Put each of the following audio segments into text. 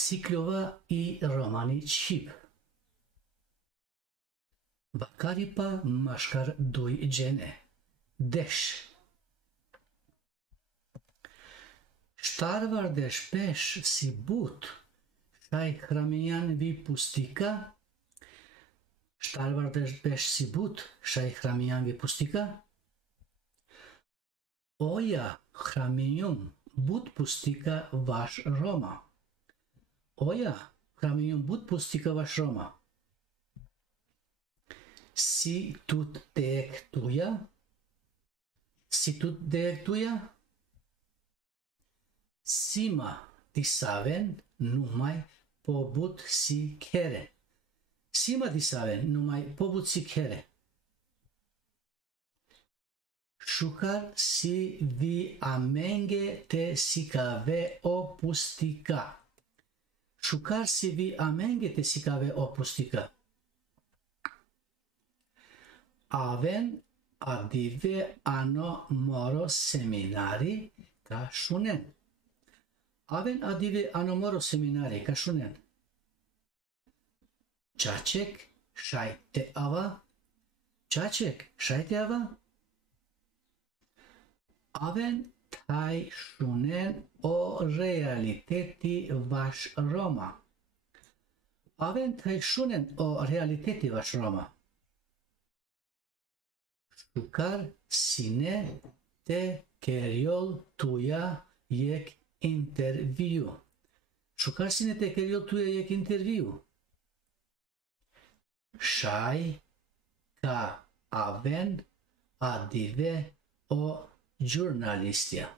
Siklova i romani Qip. Bakari pa mashkar duj gjene. Desh. Shtarvar dhe shpesh si but, shaj hramian vi pustika. Shtarvar dhe shpesh si but, shaj hramian vi pustika. Oja hramium but pustika vash Roma. Oja hramium but pustika vash Roma. Si tut tek tuja? Si tut tek tuja? Sima disaven numai pobut si kere. Sima disaven numai pobut si kere. Shukar si vi amenge te sikave o pustika. Shukar si vi amenge te sikave o pustika. Aven adive ano moro seminari ka shunen. Aven adive ano moro seminari ka shunen. Çaçek şayte ava. Çaçek şayte ava. Aven taj shunen o realiteti vash Roma. Aven taj shunen o realiteti vash Roma. Shukar sine te keriol tuja jek intervju. Shukar sine te keriol tuja jek intervju. Shaj ka aven adive o jurnalistja.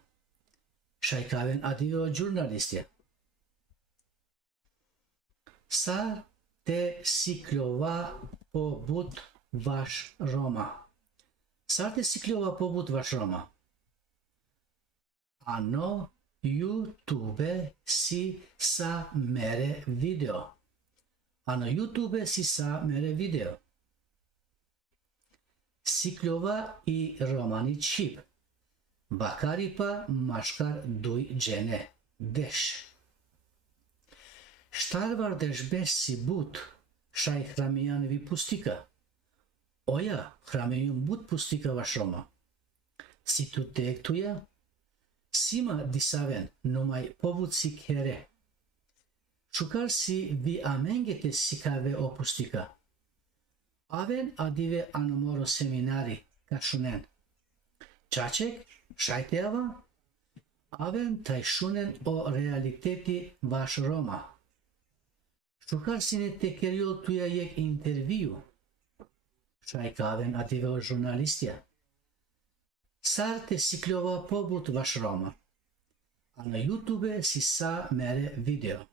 Shaj ka aven adive o jurnalistja. Sar te siklova pobut vash Roma. Sar te siklova pobut vash Roma. Ano YouTube si sa mere video. Ano YouTube si sa mere video. Siklova i romani Qip. Bakari pa mashkar duj gjene. Desh. Shtarvar desh besh si but, shaj hramian vi pustika. Oja hramian but pustika vash Roma. Si tu tek tuja? Sima disaven numai pobut si kere. Shukar si vi amengete sikave o pustika. Aven adive anomoro seminari ka shunen. Çaçek shajte ava. Aven taj shunen o realiteti vash Roma. Shukar sine te keriol tuja jek intervju. Shaj ka aven adive o jurnalistja. Sar te siklova pobut vash Roma. A na YouTube si sa mere video.